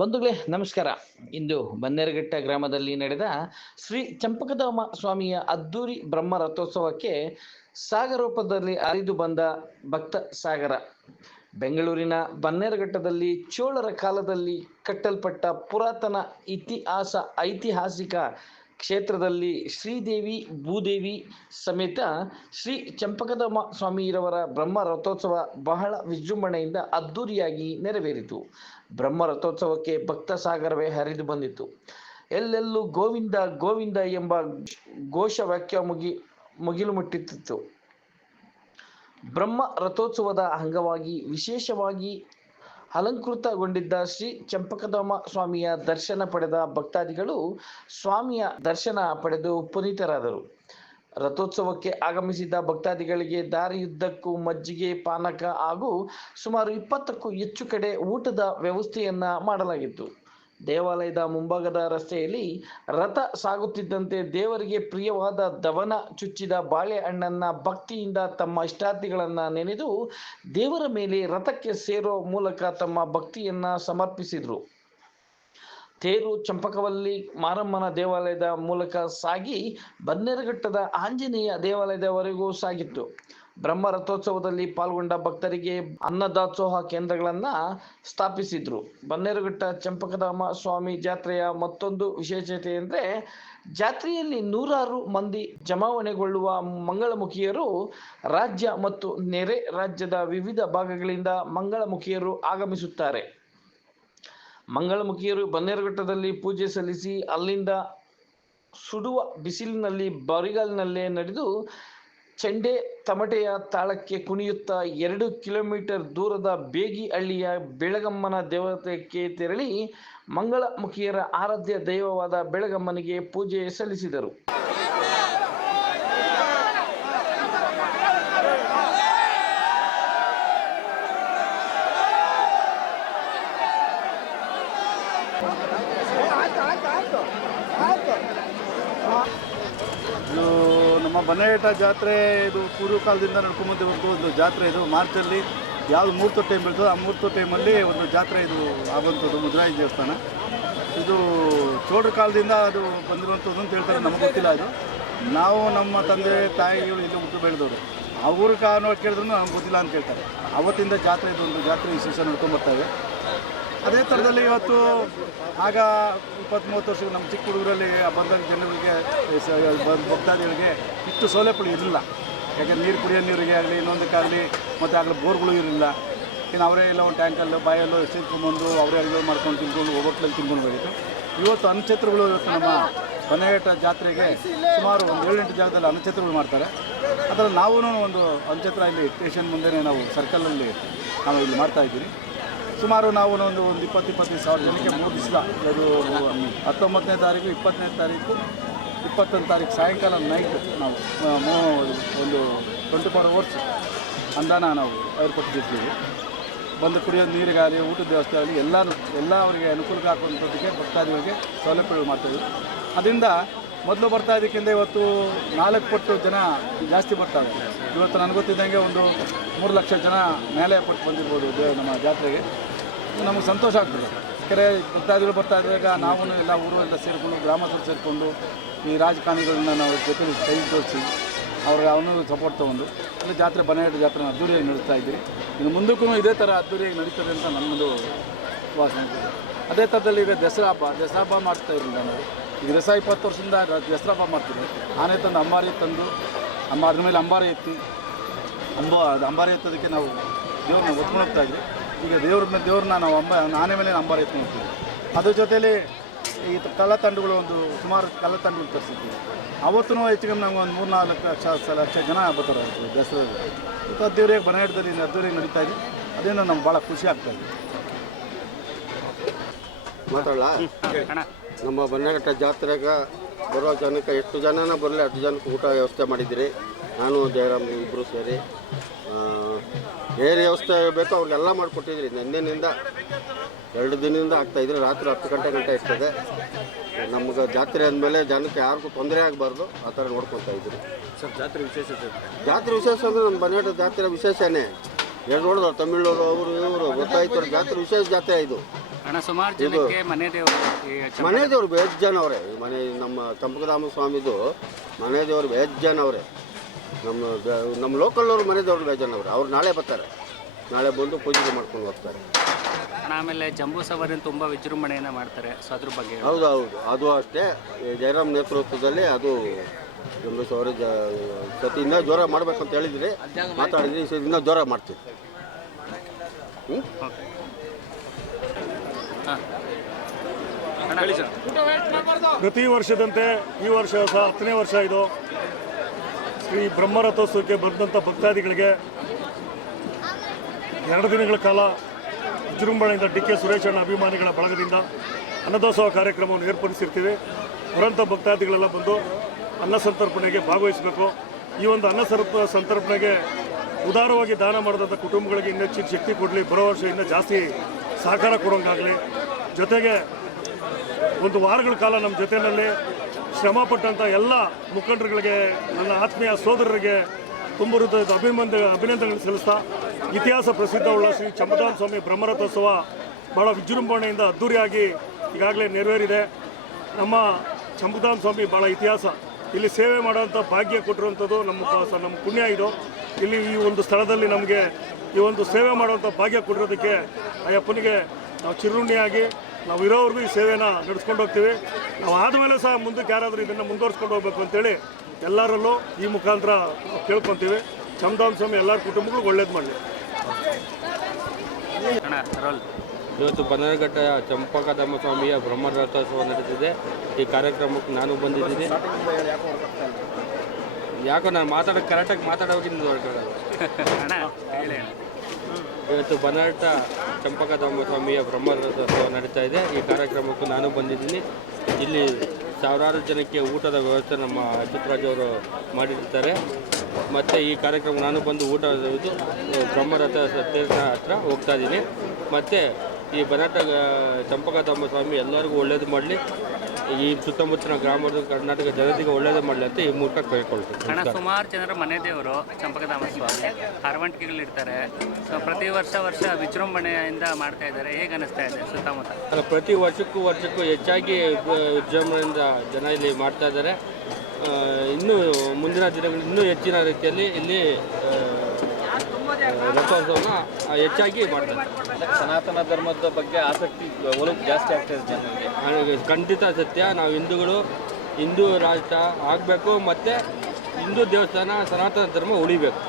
ಬಂಧುಗಳೇ, ನಮಸ್ಕಾರ. ಇಂದು ಬನ್ನೇರಘಟ್ಟ ಗ್ರಾಮದಲ್ಲಿ ನಡೆದ ಶ್ರೀ ಚಂಪಕಧಾಮ ಸ್ವಾಮಿಯ ಅದ್ದೂರಿ ಬ್ರಹ್ಮ ರಥೋತ್ಸವಕ್ಕೆ ಸಾಗರೋಪದಲ್ಲಿ ಹರಿದು ಬಂದ ಭಕ್ತ ಸಾಗರ. ಬೆಂಗಳೂರಿನ ಬನ್ನೇರಘಟ್ಟದಲ್ಲಿ ಚೋಳರ ಕಾಲದಲ್ಲಿ ಕಟ್ಟಲ್ಪಟ್ಟ ಪುರಾತನ ಇತಿಹಾಸ ಐತಿಹಾಸಿಕ ಕ್ಷೇತ್ರದಲ್ಲಿ ಶ್ರೀದೇವಿ, ಭೂದೇವಿ ಸಮೇತ ಶ್ರೀ ಚಂಪಕಧಮ್ಮ ಸ್ವಾಮಿ ಇರವರ ಬ್ರಹ್ಮ ರಥೋತ್ಸವ ಬಹಳ ವಿಜೃಂಭಣೆಯಿಂದ ಅದ್ಧೂರಿಯಾಗಿ ನೆರವೇರಿತು. ಬ್ರಹ್ಮ ರಥೋತ್ಸವಕ್ಕೆ ಭಕ್ತ ಸಾಗರವೇ ಹರಿದು ಬಂದಿತು ಎಲ್ಲೆಲ್ಲೂ ಗೋವಿಂದ ಗೋವಿಂದ ಎಂಬ ಘೋಷ ವಾಕ್ಯ ಮುಗಿ, ಮುಗಿಲು ಮುಟ್ಟಿತ್ತು. ಬ್ರಹ್ಮ ರಥೋತ್ಸವದ ಅಂಗವಾಗಿ ವಿಶೇಷವಾಗಿ ಅಲಂಕೃತಗೊಂಡಿದ್ದ ಶ್ರೀ ಚಂಪಕಧಾಮ ಸ್ವಾಮಿಯ ದರ್ಶನ ಪಡೆದ ಭಕ್ತಾದಿಗಳು ಸ್ವಾಮಿಯ ದರ್ಶನ ಪಡೆದು ಪುನೀತರಾದರು. ರಥೋತ್ಸವಕ್ಕೆ ಆಗಮಿಸಿದ ಭಕ್ತಾದಿಗಳಿಗೆ ದಾರಿಯುದ್ದಕ್ಕೂ ಮಜ್ಜಿಗೆ, ಪಾನಕ ಹಾಗೂ ಸುಮಾರು ಇಪ್ಪತ್ತಕ್ಕೂ ಹೆಚ್ಚು ಕಡೆ ಊಟದ ವ್ಯವಸ್ಥೆಯನ್ನ ಮಾಡಲಾಗಿತ್ತು. ದೇವಾಲಯದ ಮುಂಭಾಗದ ರಸ್ತೆಯಲ್ಲಿ ರಥ ಸಾಗುತ್ತಿದ್ದಂತೆ ದೇವರಿಗೆ ಪ್ರಿಯವಾದ ದವನ ಚುಚ್ಚಿದ ಬಾಳೆಹಣ್ಣನ್ನ ಭಕ್ತಿಯಿಂದ ತಮ್ಮ ಇಷ್ಟಾರ್ಥಿಗಳನ್ನ ನೆನೆದು ದೇವರ ಮೇಲೆ ರಥಕ್ಕೆ ಸೇರೋ ಮೂಲಕ ತಮ್ಮ ಭಕ್ತಿಯನ್ನ ಸಮರ್ಪಿಸಿದರು. ತೇರು ಚಂಪಕವಲ್ಲಿ ಮಾರಮ್ಮನ ದೇವಾಲಯದ ಮೂಲಕ ಸಾಗಿ ಬನ್ನೇರಘಟ್ಟದ ಆಂಜನೇಯ ದೇವಾಲಯದವರೆಗೂ ಸಾಗಿತ್ತು. ಬ್ರಹ್ಮ ರಥೋತ್ಸವದಲ್ಲಿ ಪಾಲ್ಗೊಂಡ ಭಕ್ತರಿಗೆ ಅನ್ನದಾಸೋಹ ಕೇಂದ್ರಗಳನ್ನ ಸ್ಥಾಪಿಸಿದ್ರು. ಬನ್ನೇರುಘಟ್ಟ, ಚಂಪಕಧಾಮ ಸ್ವಾಮಿ ಜಾತ್ರೆಯ ಮತ್ತೊಂದು ವಿಶೇಷತೆ ಎಂದರೆ ಜಾತ್ರೆಯಲ್ಲಿ ನೂರಾರು ಮಂದಿ ಜಮಾವಣೆಗೊಳ್ಳುವ ಮಂಗಳಮುಖಿಯರು ರಾಜ್ಯ ಮತ್ತು ನೆರೆ ರಾಜ್ಯದ ವಿವಿಧ ಭಾಗಗಳಿಂದ ಮಂಗಳಮುಖಿಯರು ಆಗಮಿಸುತ್ತಾರೆ. ಮಂಗಳಮುಖಿಯರು ಬನ್ನೇರುಘಟ್ಟದಲ್ಲಿ ಪೂಜೆ ಸಲ್ಲಿಸಿ ಅಲ್ಲಿಂದ ಸುಡುವ ಬಿಸಿಲಿನಲ್ಲಿ ಬರಿಗಾಲಿನಲ್ಲೇ ನಡೆದು ಚೆಂಡೆ ತಮಟೆಯ ತಾಳಕ್ಕೆ ಕುಣಿಯುತ್ತಾ ಎರಡು ಕಿಲೋಮೀಟರ್ ದೂರದ ಬೇಗಿ ಹಳ್ಳಿಯ ಬೆಳಗಮ್ಮನ ದೇವತೆಗೆ ತೆರಳಿ ಮಂಗಳಮುಖಿಯರ ಆರಾಧ್ಯ ದೈವವಾದ ಬೆಳಗಮ್ಮನಿಗೆ ಪೂಜೆ ಸಲ್ಲಿಸಿದರು. ಇದು ನಮ್ಮ ಬನ್ನೇಟ ಜಾತ್ರೆ, ಇದು ಪೂರ್ವಕಾಲದಿಂದ ಕಾಲದಿಂದ ನಡ್ಕೊಂಬಂದಿರುವಂಥ ಒಂದು ಜಾತ್ರೆ ಇದು. ಮಾರ್ಚಲ್ಲಿ ಯಾವುದು ಮೂರ್ತ ಟೈಮ್ ಬರ್ತದೋ ಆ ಮೂರ್ತ ಟೈಮಲ್ಲಿ ಒಂದು ಜಾತ್ರೆ ಇದು ಆಗುವಂಥದ್ದು ಮುದ್ರಾಯಿ ದೇವಸ್ಥಾನ. ಇದು ಚೋಡ್ರ ಕಾಲದಿಂದ ಅದು ಬಂದಿರುವಂಥದ್ದು ಅಂತ ಹೇಳ್ತಾರೆ, ನಮಗೆ ಗೊತ್ತಿಲ್ಲ ಅದು. ನಾವು ನಮ್ಮ ತಂದೆ, ತಾಯಿಗಳು ಇಲ್ಲಿ ಹುಟ್ಟು ಬೆಳೆದವರು. ಅವ್ರ ಕಾರಣ ಕೇಳಿದ್ರು ನಮ್ಗೆ ಗೊತ್ತಿಲ್ಲ ಅಂತ ಹೇಳ್ತಾರೆ. ಅವತ್ತಿಂದ ಜಾತ್ರೆ ಇದು ಒಂದು ಜಾತ್ರೆ ವಿಶೇಷ ನಡ್ಕೊಂಬರ್ತಾವೆ ಅದೇ ಥರದಲ್ಲಿ ಇವತ್ತು ಆಗ ಇಪ್ಪತ್ತು ಮೂವತ್ತು ವರ್ಷಕ್ಕೆ ನಮ್ಮ ಚಿಕ್ಕ ಹುಡುಗರಲ್ಲಿ ಬಂದ ಜನರಿಗೆ ಭಕ್ತಾದಿಗಳಿಗೆ ಇಷ್ಟು ಸೌಲಭ್ಯಗಳು ಇರಲಿಲ್ಲ. ಯಾಕಂದ್ರೆ ನೀರು ಕುಡಿಯೋ ನೀರಿಗೆ ಆಗಲಿ ಇನ್ನೊಂದಕ್ಕಾಗಲಿ ಮತ್ತು ಆಗಲಿ ಬೋರ್ಗಳು ಇರಲಿಲ್ಲ. ಇನ್ನು ಅವರೇ ಎಲ್ಲ ಒಂದು ಟ್ಯಾಂಕಲ್ಲು ಬಾಯಲ್ಲು ಸೇರ್ಕೊಂಡ್ಬಂದು ಅವರೇ ಅಡುಗೆ ಮಾಡ್ಕೊಂಡು ತಿನ್ಕೊಂಡು, ಹೋಟ್ಲಲ್ಲಿ ತಿನ್ಕೊಂಡು ಹೋಗಿತ್ತು ಇವತ್ತು ಅನಕ್ಷತ್ರಗಳು ಇವತ್ತು ನಮ್ಮ ಬನ್ನೇಟ ಜಾತ್ರೆಗೆ ಸುಮಾರು ಒಂದು ಏಳೆಂಟು ಜಾಗದಲ್ಲಿ ಅನಕ್ಷತ್ರಗಳು ಮಾಡ್ತಾರೆ. ಅದರಲ್ಲಿ ನಾವೂ ಒಂದು ಅನಕ್ಷತ್ರ ಇಲ್ಲಿ ಸ್ಟೇಷನ್ ಮುಂದೆನೇ ನಾವು ಸರ್ಕಲಲ್ಲಿ ನಾವು ಇಲ್ಲಿ ಮಾಡ್ತಾ ಇದ್ದೀವಿ ಸುಮಾರು ನಾವು ಒಂದು ಒಂದು ಇಪ್ಪತ್ತು, ಇಪ್ಪತ್ತೈದು ಸಾವಿರ ಜನಕ್ಕೆ ದಿವಸ ಅದು ಹತ್ತೊಂಬತ್ತನೇ ತಾರೀಕು, ಇಪ್ಪತ್ತನೇ ತಾರೀಕು, ಇಪ್ಪತ್ತೊಂದು ತಾರೀಕು ಸಾಯಂಕಾಲ ನೈಟ್ ನಾವು ಒಂದು ಟ್ವೆಂಟಿ ಫೋರ್ ಅವರ್ಸ್ ಅಂದಾನ ನಾವು ಏರ್ಪಡಿಸಿರ್ತೀವಿ ಬಂದು ಕುಡಿಯೋ ನೀರಿಗಾಗಲಿ, ಊಟದ ವ್ಯವಸ್ಥೆ ಆಗಲಿ ಎಲ್ಲರೂ ಎಲ್ಲ ಅವರಿಗೆ ಅನುಕೂಲಕ್ಕೆ ಹಾಕುವಂಥದ್ದಕ್ಕೆ ಭಕ್ತಾದಿಗಳಿಗೆ ಸೌಲಭ್ಯಗಳು ಮಾಡ್ತಾಯಿದ್ವಿ ಅದರಿಂದ ಮೊದಲು ಬರ್ತಾ ಇದಕ್ಕಿಂತ ಇವತ್ತು ನಾಲ್ಕು ಪಟ್ಟು ಜನ ಜಾಸ್ತಿ ಬರ್ತಾರೆ ಇವತ್ತು ನನಗೆ ಗೊತ್ತಿದ್ದಂಗೆ ಒಂದು ಮೂರು ಲಕ್ಷ ಜನ ಮೇಲೆ ಪಟ್ಟು ಬಂದಿರ್ಬೋದು ನಮ್ಮ ಜಾತ್ರೆಗೆ. ನಮಗೆ ಸಂತೋಷ ಆಗ್ತದೆ. ಕೆರೆ ಭಕ್ತಾದಿಗಳು ಬರ್ತಾ ಇದ್ದಾಗ ನಾವು ಎಲ್ಲ ಊರು ಎಲ್ಲ ಸೇರಿಕೊಂಡು, ಗ್ರಾಮಸ್ಥರು ಸೇರಿಕೊಂಡು ಈ ರಾಜಕಾರಣಿಗಳನ್ನ ನಾವು ಜೊತೆ ಕೈ ತೋರಿಸಿ ಅವ್ರಿಗೆ ಅವನು ಸಪೋರ್ಟ್ ತೊಗೊಂಡು ಅಲ್ಲಿ ಜಾತ್ರೆ ಬನಹಟ್ಟಿ ಜಾತ್ರೆ ಅದ್ದೂರಿಯಾಗಿ ನಡೆಸ್ತಾ ಇದ್ದೀರಿ ಇನ್ನು ಮುಂದಕ್ಕೂ ಇದೇ ಥರ ಅದ್ದೂರಿಯಾಗಿ ನಡೀತದೆ ಅಂತ ನನ್ನದು ವಾಸನೆ. ಅದೇ ಥರದಲ್ಲಿ ಈಗ ದಸರಾ ಹಬ್ಬ ದಸರಾ ಹಬ್ಬ ಮಾಡ್ತಾ ಇರಲಿಲ್ಲ ನಾವು ಈಗ ದಸರಾ ಇಪ್ಪತ್ತು ವರ್ಷದಿಂದ ದಸರಾ ಹಬ್ಬ ಮಾಡ್ತೀವಿ ಆನೆ ತಂದು ಅಂಬಾರಿ ತಂದು, ಅಂಬ, ಅದ್ರ ಮೇಲೆ ಅಂಬಾರಿ ಎತ್ತಿ, ಅಂಬ, ಅಂಬಾರಿ ಎತ್ತೋದಕ್ಕೆ ನಾವು ದೇವ್ರನ್ನ ಒತ್ಕೊಂಡು ಹೋಗ್ತಾ ಇದ್ವಿ. ಈಗ ದೇವ್ರ ಮೇಲೆ ದೇವ್ರನ್ನ ನಾವು ಅಂಬ ನಾನೇ ಮೇಲೆ ನಂಬರ್ ಐತೆ ನೋಡ್ತೀವಿ ಅದ್ರ ಜೊತೆಯಲ್ಲಿ ಈ ಕಳ್ಳ ತಂಡಗಳು ಒಂದು ಸುಮಾರು ಕಳ್ಳ ತಂಡಗಳು ತರಿಸಿದ್ವಿ. ಅವತ್ತೂ ಹೆಚ್ಚು ಕಮ್ಮಿ ನಮ್ಗೆ ಒಂದು ಮೂರು ನಾಲ್ಕು ಲಕ್ಷ ಸ- ಲಕ್ಷ ಜನ ಬರ್ತಾರೆ ದಸರಾದಲ್ಲಿ. ಇವತ್ತು ಅದೇವ್ರಿಗೆ ಬನಹಟ್ಟದಲ್ಲಿ ಅದ್ದೂರಿಗೆ ನಡೀತಾ ಇದೆ. ಅದರಿಂದ ನಮ್ಗೆ ಭಾಳ ಖುಷಿ ಆಗ್ತಾ ಇದೆ. ಮಾತಾಡಲ್ಲ ನಮ್ಮ ಬನ್ನಘಟ್ಟ ಜಾತ್ರೆಗೆ ಬರೋ ಜನಕ್ಕೆ ಎಷ್ಟು ಜನನ ಬರಲಿ ಅಷ್ಟು ಜನಕ್ಕೆ ಊಟ ವ್ಯವಸ್ಥೆ ಮಾಡಿದ್ದೀರಿ. ನಾನು ಜಯರಾಮ್ ಇಬ್ಬರು ಸೇರಿ. ಏನು ವ್ಯವಸ್ಥೆ ಬೇಕೋ ಅವ್ರಿಗೆಲ್ಲ ಮಾಡಿಕೊಟ್ಟಿದ್ರಿ. ನಿನ್ನೆನಿಂದ ಎರಡು ದಿನದಿಂದ ಆಗ್ತಾ ಆಗ್ತಾಯಿದ್ರಿ ರಾತ್ರಿ ಹತ್ತು ಗಂಟೆ ಗಂಟೆ ಇರ್ತದೆ. ನಮ್ಗೆ ಜಾತ್ರೆ ಅಂದಮೇಲೆ ಜನಕ್ಕೆ ಯಾರಿಗೂ ತೊಂದರೆ ಆಗಬಾರ್ದು ಆ ಥರ ನೋಡ್ಕೊತಾ ಇದ್ರಿ. ಸರ್ ಜಾತ್ರೆ ವಿಶೇಷತೆ ಜಾತ್ರೆ ವಿಶೇಷ ಅಂದರೆ ನಮ್ಮ ಬನ್ನಘಟ್ಟ ಜಾತ್ರೆ ವಿಶೇಷನೇ. ಎರಡು ನೋಡಿದ್ರು ತಮಿಳವರು ಅವರು ಇವರು ಗೊತ್ತಾಯ್ತು ಜಾತ್ರೆ ವಿಶೇಷ ಜಾತ್ರೆ ಇದು. ಸುಮಾರು ಜನಕ್ಕೆ ಮನೆ ದೇವರು ಈ ಚಂಪಕ ಮನೆ ದೇವ್ರು ಬೇಜ್ ಜನ ಅವರೇ ಮನೆ ನಮ್ಮ ಚಂಪಕಧಾಮ ಸ್ವಾಮಿದು ಮನೆ ದೇವರು ಬೇಜ್ ಜನ ಅವರೇ ನಮ್ಮ ನಮ್ಮ ಲೋಕಲ್ನವ್ರು ಮನೆ ದೇವ್ರು ಅವರು ಅವ್ರೆ ಅವ್ರು ನಾಳೆ ಬರ್ತಾರೆ. ನಾಳೆ ಬಂದು ಪೂಜೆ ಮಾಡ್ಕೊಂಡು ಹೋಗ್ತಾರೆ. ಆಮೇಲೆ ಜಂಬೂ ಸವಾರಿನ ತುಂಬ ವಿಜೃಂಭಣೆಯನ್ನು ಮಾಡ್ತಾರೆ. ಸೊ ಅದ್ರ ಬಗ್ಗೆ ಹೌದು ಹೌದು. ಅದು ಅಷ್ಟೇ. ಈ ಜಯರಾಮ್ ನೇತೃತ್ವದಲ್ಲಿ ಅದು ಜಂಬೂ ಸವಾರಿ ಜ ಸತಿ ಇನ್ನೂ ಜ್ವರ ಮಾಡ್ಬೇಕು ಅಂತ ಹೇಳಿದ್ರಿ. ಮಾತಾಡಿದ್ರಿ ಸತಿ ಇನ್ನೂ ಜ್ವರ ಮಾಡ್ತೀವಿ. ಹ್ಞೂ ಪ್ರತಿ ವರ್ಷದಂತೆ ಈ ವರ್ಷ ಸಹ ಹತ್ತನೇ ವರ್ಷ ಇದು. ಶ್ರೀ ಬ್ರಹ್ಮರಥೋತ್ಸವಕ್ಕೆ ಬಂದಂಥ ಭಕ್ತಾದಿಗಳಿಗೆ ಎರಡು ದಿನಗಳ ಕಾಲ ವಿಜೃಂಭಣೆಯಿಂದ ಡಿ ಕೆ ಸುರೇಶಣ್ಣ ಅಭಿಮಾನಿಗಳ ಬಳಗದಿಂದ ಅನ್ನದಾಸೋಹ ಕಾರ್ಯಕ್ರಮವನ್ನು ಏರ್ಪಡಿಸಿರ್ತೀವಿ. ಬರೋಂಥ ಭಕ್ತಾದಿಗಳೆಲ್ಲ ಬಂದು ಅನ್ನ ಸಂತರ್ಪಣೆಗೆ ಭಾಗವಹಿಸಬೇಕು. ಈ ಒಂದು ಅನ್ನ ಸರ್ಪ ಸಂತರ್ಪಣೆಗೆ ಉದಾರವಾಗಿ ದಾನ ಮಾಡಿದಂಥ ಕುಟುಂಬಗಳಿಗೆ ಇನ್ನೂ ಹೆಚ್ಚಿನ ಶಕ್ತಿ ಕೊಡಲಿ ಬರೋ ವರ್ಷ ಇನ್ನೂ ಜಾಸ್ತಿ ಸಹಕಾರ ಕೊಡೋಂಗಾಗಲಿ. ಜೊತೆಗೆ ಒಂದು ವಾರಗಳ ಕಾಲ ನಮ್ಮ ಜೊತೆಯಲ್ಲಿ ಶ್ರಮ ಪಟ್ಟಂಥ ಎಲ್ಲ ಮುಖಂಡರುಗಳಿಗೆ, ನನ್ನ ಆತ್ಮೀಯ ಸೋದರರಿಗೆ ತುಂಬ ಹೃದಯದ ಅಭಿನಂದ ಅಭಿನಂದನೆಗಳು ಸಲ್ಲಿಸ್ತಾ, ಇತಿಹಾಸ ಪ್ರಸಿದ್ಧವುಳ್ಳ ಶ್ರೀ ಚಂಪದಾನ ಸ್ವಾಮಿ ಬ್ರಹ್ಮರಥೋತ್ಸವ ಭಾಳ ವಿಜೃಂಭಣೆಯಿಂದ ಅದ್ದೂರಿಯಾಗಿ ಈಗಾಗಲೇ ನೆರವೇರಿದೆ. ನಮ್ಮ ಚಂಪದಾನ ಸ್ವಾಮಿ ಭಾಳ ಇತಿಹಾಸ. ಇಲ್ಲಿ ಸೇವೆ ಮಾಡೋಂಥ ಭಾಗ್ಯ ಕೊಟ್ಟಿರುವಂಥದ್ದು ನಮ್ಮ ನಮ್ಮ ಪುಣ್ಯ ಇದು. ಇಲ್ಲಿ ಈ ಒಂದು ಸ್ಥಳದಲ್ಲಿ ನಮಗೆ ಈ ಒಂದು ಸೇವೆ ಮಾಡುವಂಥ ಭಾಗ್ಯ ಕೊಟ್ಟಿರೋದಕ್ಕೆ ಅಯ್ಯಪ್ಪನಿಗೆ ನಾವು ಚಿರುಣಿಯಾಗಿ ನಾವು ಇರೋವರೆಗೂ ಈ ಸೇವೆನ ನಡೆಸ್ಕೊಂಡು ಹೋಗ್ತೀವಿ. ನಾವು ಆದಮೇಲೆ ಸಹ ಮುಂದಕ್ಕೆ ಯಾರಾದರೂ ಇದನ್ನು ಮುಂದುವರ್ಸ್ಕೊಂಡು ಹೋಗ್ಬೇಕು ಅಂತೇಳಿ ಎಲ್ಲರಲ್ಲೂ ಈ ಮುಖಾಂತರ ಕೇಳ್ಕೊತೀವಿ. ಚಮದಾಮ್ ಸ್ವಾಮಿ ಎಲ್ಲರ ಕುಟುಂಬಗಳು ಒಳ್ಳೇದು ಮಾಡಲಿ. ಇವತ್ತು ಬನ್ನರಘಟ್ಟ ಚಂಪಕಧಾಮ ಸ್ವಾಮಿಯ ಬ್ರಹ್ಮರಥೋತ್ಸವ ನಡೆದಿದೆ. ಈ ಕಾರ್ಯಕ್ರಮಕ್ಕೆ ನಾನು ಬಂದಿದ್ದೀನಿ. ಯಾಕೋ ನಾನು ಮಾತಾಡೋ ಕರೆಕ್ಟಾಗಿ ಮಾತಾಡೋಗಿದ್ದು ನೋಡ್ಕೊಳ್ಳೋದು. ಇವತ್ತು ಬನಾಟ ಚಂಪಕಧಾಮ ಸ್ವಾಮಿಯ ಬ್ರಹ್ಮರಥೋತ್ಸವ ನಡೀತಾ ಇದೆ. ಈ ಕಾರ್ಯಕ್ರಮಕ್ಕೂ ನಾನು ಬಂದಿದ್ದೀನಿ. ಇಲ್ಲಿ ಸಾವಿರಾರು ಜನಕ್ಕೆ ಊಟದ ವ್ಯವಸ್ಥೆ ನಮ್ಮ ಚಿತ್ರರಾಜ್ ಅವರು ಮಾಡಿರ್ತಾರೆ. ಮತ್ತು ಈ ಕಾರ್ಯಕ್ರಮ ನಾನು ಬಂದು ಊಟ ಇದು, ಬ್ರಹ್ಮರಥ ತೀರ್ಥ ಹತ್ರ ಹೋಗ್ತಾ ಇದ್ದೀನಿ. ಮತ್ತು ಈ ಬನಾಟ ಚಂಪಕಧಾಮ ಸ್ವಾಮಿ ಎಲ್ಲರಿಗೂ ಒಳ್ಳೇದು ಮಾಡಲಿ. ಈ ಸುತ್ತಮುತ್ತಲಿನ ಗ್ರಾಮದ ಕರ್ನಾಟಕ ಜನತೆಗೆ ಒಳ್ಳೇದು ಮಾಡಲಿ ಅಂತ ಈ ಮೂಲಕ ಕೇಳ್ಕೊಳ್ತೀವಿ ಹಣ. ಸುಮಾರು ಜನರ ಮನೆ ದೇವರು ಚಂಪಕಧಾಮ ಸ್ವಾಮಿ ಹರವಂಟಿಕೆಗಳಿರ್ತಾರೆ ಸೊ ಪ್ರತಿ ವರ್ಷ ವರ್ಷ ವಿಜೃಂಭಣೆಯಿಂದ ಮಾಡ್ತಾ ಇದ್ದಾರೆ. ಹೇಗೆ ಅನಿಸ್ತಾ ಇದೆ ಸುತ್ತಮುತ್ತ? ಅಲ್ಲ ಪ್ರತಿ ವರ್ಷಕ್ಕೂ ವರ್ಷಕ್ಕೂ ಹೆಚ್ಚಾಗಿ ವಿಜೃಂಭಣೆಯಿಂದ ಜನ ಇಲ್ಲಿ ಮಾಡ್ತಾ ಇದ್ದಾರೆ. ಇನ್ನೂ ಮುಂದಿನ ದಿನಗಳು ಇನ್ನೂ ಹೆಚ್ಚಿನ ರೀತಿಯಲ್ಲಿ ಇಲ್ಲಿ ರಥೋತ್ಸವನ ಹೆಚ್ಚಾಗಿ ಮಾಡ್ತಾರೆ. ಸನಾತನ ಧರ್ಮದ ಬಗ್ಗೆ ಆಸಕ್ತಿ ಒಲವು ಜಾಸ್ತಿ ಆಗ್ತಾ ಇದೆ ಜನರಿಗೆ. ಖಂಡಿತ ಸತ್ಯ ನಾವು ಹಿಂದೂಗಳು ಹಿಂದೂ ರಾಷ್ಟ್ರ ಆಗಬೇಕು ಮತ್ತು ಹಿಂದೂ ದೇವಸ್ಥಾನ ಸನಾತನ ಧರ್ಮ ಉಳಿಬೇಕು.